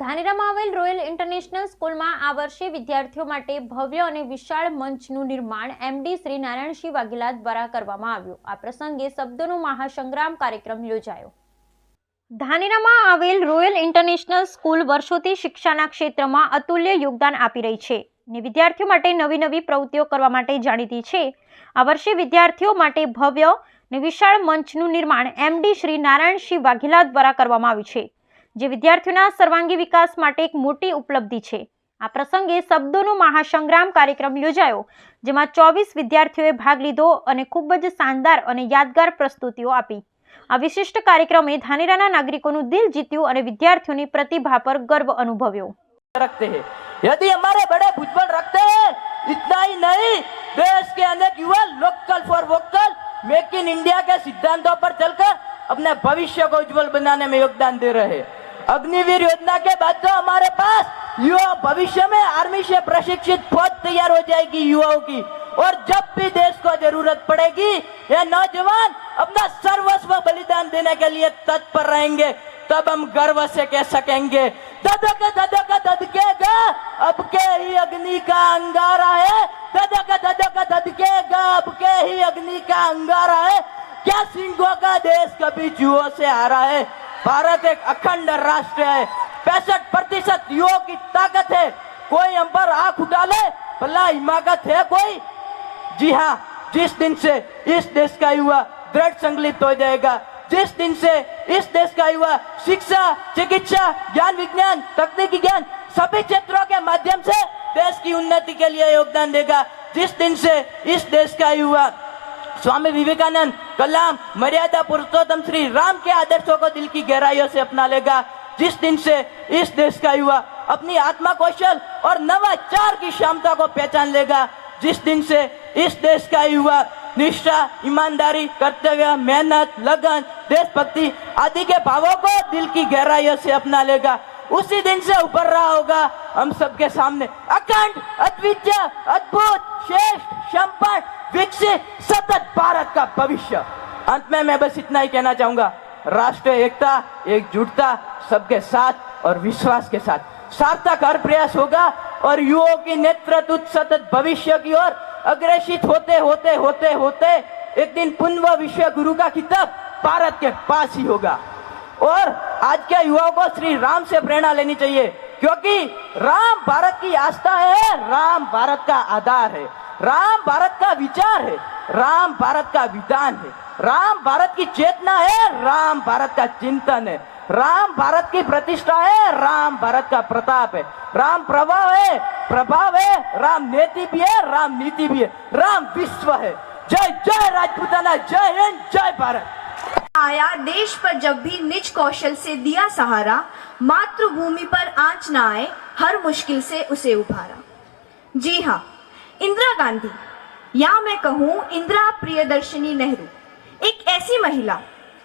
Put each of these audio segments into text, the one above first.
ધાનેરામાં આવેલ royal international સ્કૂલમાં આ વર્ષે વિદ્યાર્થીઓ માટે ભવ્ય અને વિશાળ મંચનું નિર્માણ એમડી શ્રી નારાયણસિંહ વાઘેલા દ્વારા કરવામાં આવ્યું। આ પ્રસંગે શબ્દોનો મહાસંગ્રામ કાર્યક્રમ યોજાયો। ધાનેરામાં આવેલ રોયલ ઇન્ટરનેશનલ સ્કૂલ વર્ષોથી શિક્ષાના ક્ષેત્રમાં અતુલ્ય યોગદાન આપી રહી છે અને વિદ્યાર્થીઓ માટે નવી નવી પ્રવૃત્તિઓ કરવા માટે જાણીતી છે। આ વર્ષે વિદ્યાર્થીઓ માટે ભવ્ય અને વિશાળ મંચનું નિર્માણ એમડી શ્રી નારાયણસિંહ વાઘેલા દ્વારા કરવામાં આવ્યું છે, જે વિદ્યાર્થીઓના સર્વાંગી વિકાસ માટે એક મોટી ઉપલબ્ધિ છે। આ પ્રસંગે શબ્દોનો મહાસંગ્રામ કાર્યક્રમ યોજાયો, જેમાં 24 વિદ્યાર્થીઓએ ભાગ લીધો અને ખૂબ જ શાનદાર અને યાદગાર પ્રસ્તુતિઓ આપી। આ વિશિષ્ટ કાર્યક્રમે ધાનેરાના નાગરિકોનું દિલ જીત્યું અને વિદ્યાર્થીઓની प्रतिभा पर गर्व अनुभव्यो। रखते हैं यदि हमारे बड़े भुजबल रखते हैं, इतना ही नहीं, देश के अनेक युवा local for vocal, make in India के सिद्धांतों पर चलकर अपने भविष्य को उज्जवल बनाने में योगदान दे रहे हैं। अग्निवीर योजना के बाद तो हमारे पास युवा भविष्य में आर्मी से प्रशिक्षित फौज तैयार हो जाएगी युवाओं की, और जब भी देश को जरूरत पड़ेगी ये नौजवान अपना सर्वस्व बलिदान देने के लिए तत्पर रहेंगे। तब हम गर्व से कह सकेंगे, धधक धधक धधकेगा अब के ही अग्नि का अंगारा है, धधक धधक धधकेगा अब के ही अग्नि का अंगारा है। क्या सिंहों का देश कभी जुओं से हारा है? भारत एक अखंड राष्ट्र है, 65% युवाओं की ताकत है। कोई हम पर आंख उठा ले भला हिमाकत है कोई? जी हाँ, जिस दिन से इस देश का युवा दृढ़ संकल्पित हो जाएगा, जिस दिन से इस देश का युवा शिक्षा, चिकित्सा, ज्ञान विज्ञान, तकनीकी ज्ञान सभी क्षेत्रों के माध्यम से देश की उन्नति के लिए योगदान देगा, जिस दिन से इस देश का युवा स्वामी विवेकानंद, कलाम, मर्यादा पुरुषोत्तम श्री राम के आदर्शों को दिल की गहराइयों से अपना लेगा, जिस दिन से इस देश का युवा अपनी आत्मा कौशल और नवाचार की क्षमता को पहचान लेगा, जिस दिन से इस देश का युवा निष्ठा, ईमानदारी, कर्तव्य, मेहनत, लगन, देशभक्ति आदि के भावों को दिल की गहराइयों से अपना लेगा, उसी दिन से उभर रहा होगा हम सबके सामने अखंड, अद्वितीय, अद्भुत, श्रेष्ठ, संपन्न, विकसित, सतत भारत का भविष्य। अंत में मैं बस इतना ही कहना चाहूंगा, राष्ट्रीय एकता, एकजुटता, सबके साथ और विश्वास के साथ सार्थक हर प्रयास होगा और युवाओं की नेतृत्व सतत भविष्य की ओर अग्रसित होते होते होते होते एक दिन पुनः विश्व गुरु का खिताब भारत के पास ही होगा। और आज के युवाओं को श्री राम से प्रेरणा लेनी चाहिए, क्योंकि राम भारत की आस्था है, राम भारत का आधार है, राम भारत का विचार है, राम भारत का विधान है, राम भारत की चेतना है, राम भारत का चिंतन है, राम भारत की प्रतिष्ठा है, राम भारत का प्रताप है, राम प्रभाव है, राम नीति भी है, राम नीति भी है, राम विश्व है। जय जय राजपूताना, जय हिंद, जय भारत। आया देश पर जब भी निज कौशल से दिया सहारा, मातृभूमि पर आंच न आए, हर मुश्किल से उसे उभारा। जी हाँ, इंदिरा गांधी, या मैं कहूँ इंदिरा प्रियदर्शनी नेहरू, एक ऐसी महिला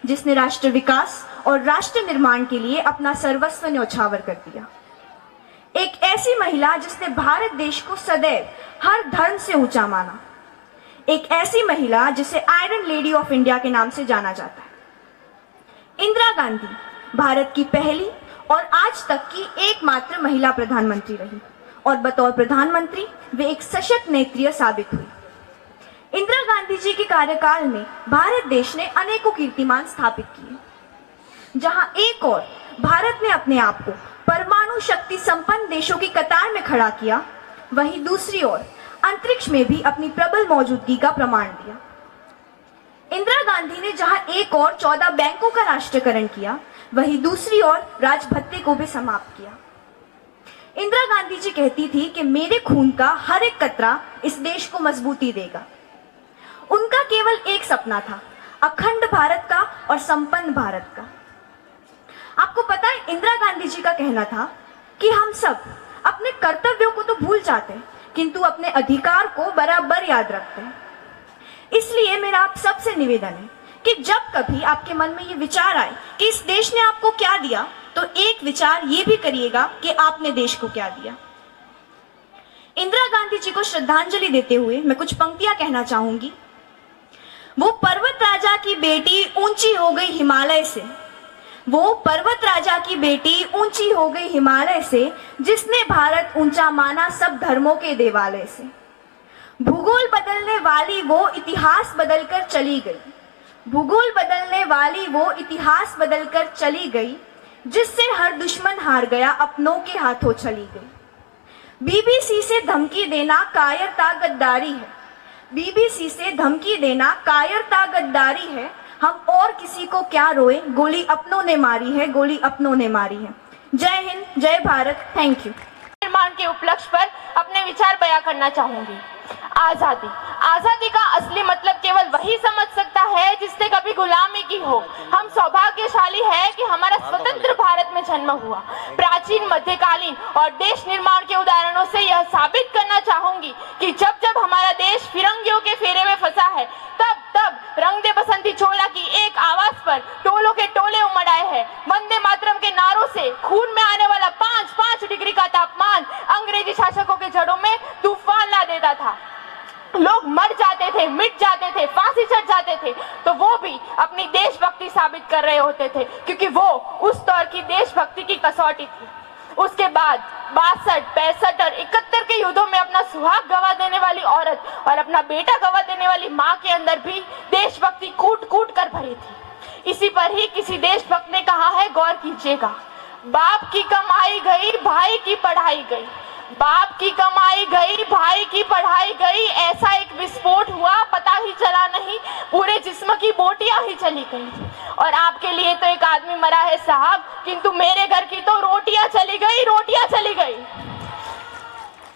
जिसने राष्ट्र विकास और राष्ट्र निर्माण के लिए अपना सर्वस्व न्यौछावर कर दिया। एक ऐसी महिला जिसने भारत देश को सदैव हर धर्म से ऊंचा माना। एक ऐसी महिला जिसे आयरन लेडी ऑफ इंडिया के नाम से जाना जाता है। इंदिरा गांधी भारत की पहली और आज तक की एकमात्र महिला प्रधानमंत्री रही, और बतौर प्रधानमंत्री वे एक सशक्त नेत्री साबित हुई। इंदिरा गांधी जी के कार्यकाल में भारत देश ने अनेकों कीर्तिमान स्थापित किए। जहां एक और भारत ने अपने आप को परमाणु शक्ति संपन्न देशों की कतार में खड़ा किया, वहीं दूसरी ओर अंतरिक्ष में भी अपनी प्रबल मौजूदगी का प्रमाण दिया। इंदिरा गांधी ने जहां एक और 14 बैंकों का राष्ट्रीयकरण किया, वहीं दूसरी ओर राजभत्ते को भी समाप्त किया। इंदिरा गांधी जी कहती थी कि मेरे खून का हर एक कतरा इस देश को मजबूती देगा। उनका केवल एक सपना था, अखंड भारत का और संपन्न भारत का। आपको पता है, इंदिरा गांधी जी का कहना था कि हम सब अपने कर्तव्यों को तो भूल जाते हैं, किंतु अपने अधिकार को बराबर याद रखते हैं। इसलिए मेरा आप सबसे निवेदन है कि जब कभी आपके मन में ये विचार आए कि इस देश ने आपको क्या दिया, तो एक विचार ये भी करिएगा कि आपने देश को क्या दिया। इंदिरा गांधी जी को श्रद्धांजलि देते हुए मैं कुछ पंक्तियां कहना चाहूंगी। वो पर्वत राजा की बेटी ऊंची हो गई हिमालय से, वो पर्वत राजा की बेटी ऊंची हो गई हिमालय से, जिसने भारत ऊंचा माना सब धर्मों के देवालय से। भूगोल बदलने वाली वो इतिहास बदलकर चली गई, भूगोल बदलने वाली वो इतिहास बदलकर चली गई, जिससे हर दुश्मन हार गया, अपनों के हाथों चली गई। बीबीसी से धमकी देना कायरता गद्दारी है, बीबीसी से धमकी देना कायरता गद्दारी है। हम और किसी को क्या रोए, गोली अपनों ने मारी है, गोली अपनों ने मारी है। जय हिंद, जय भारत, थैंक यू। निर्माण के उपलक्ष्य पर अपने विचार बयां करना चाहूंगी। आजादी, आजादी का असली मतलब केवल वही समझ सकता है जिसने कभी गुलामी की हो। हम सौभाग्यशाली है कि हमारा स्वतंत्र भारत में जन्म हुआ। प्राचीन, मध्यकालीन और देश निर्माण के उदाहरणों से यह साबित करना चाहूंगी कि जब जब हमारा देश फिरंगियों के फेरे में फंसा है, तब तब रंग दे बसंती चोला की एक आवाज पर टोलों के टोले उमड़ आए हैं। वंदे मातरम के नारों से खून में आने वाला 5-5 डिग्री का तापमान अंग्रेजी शासकों के जड़ों में तूफान ला देता था। लोग मर जाते थे, मिट जाते थे, फांसी चढ़ जाते थे, तो वो भी अपनी देशभक्ति साबित कर रहे होते थे, क्योंकि वो उस दौर की देशभक्ति की कसौटी थी। उसके बाद 62, 65 और 71 के युद्धों में अपना सुहाग गवा देने वाली औरत और अपना बेटा गवा देने वाली माँ के अंदर भी देशभक्ति कूट कूट कर भरी थी। इसी पर ही किसी देशभक्त ने कहा है, गौर कीजिएगा, बाप की कमाई गई, भाई की पढ़ाई गई, बाप की कमाई गई, भाई की पढ़ाई गई, ऐसा एक विस्फोट हुआ, पता ही चला नहीं, पूरे जिस्म की बोटियां ही चली गई। और आपके लिए तो एक आदमी मरा है साहब, किंतु मेरे घर की तो रोटियां चली गई, रोटियां चली गई।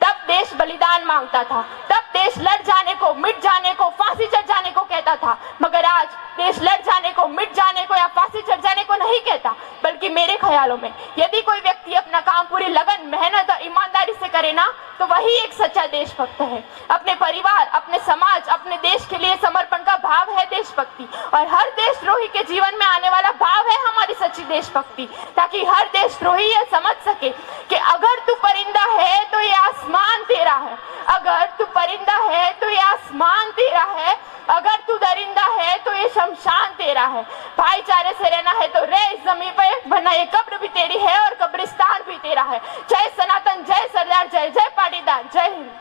तब देश बलिदान मांगता था, तब देश लड़ जाने को, मिट जाने को, फांसी चढ़ जाने को कहता था। मगर आज देश लड़ जाने को, मिट जाने को या फांसी चढ़ जाने को नहीं कहता, बल्कि मेरे ख्यालों में यदि कोई व्यक्ति अपना काम पूरी लगन, मेहनत और ईमानदारी से करे ना, तो वही एक सच्चा देशभक्त है। अपने परिवार, अपने समाज, अपने देश के लिए समर्पण का भाव है देशभक्ति, और हर देशद्रोही के जीवन में आने वाला भाव है हमारी सच्ची देशभक्ति, ताकि हर देशद्रोही यह समझ सके कि अगर तू परिंदा है तो ये आसमान तेरा है, अगर तू परिंदा है तो ये आसमान तेरा है, अगर तू दरिंदा है तो ये शमशान तेरा है। भाईचारे से रहना है तो रह इस जमीन पे, वरना ये कब्र भी तेरी है और कब्रिस्तान भी तेरा है। जय सनातन, जय सरदार, जय जय पाटीदार, जय हिंद।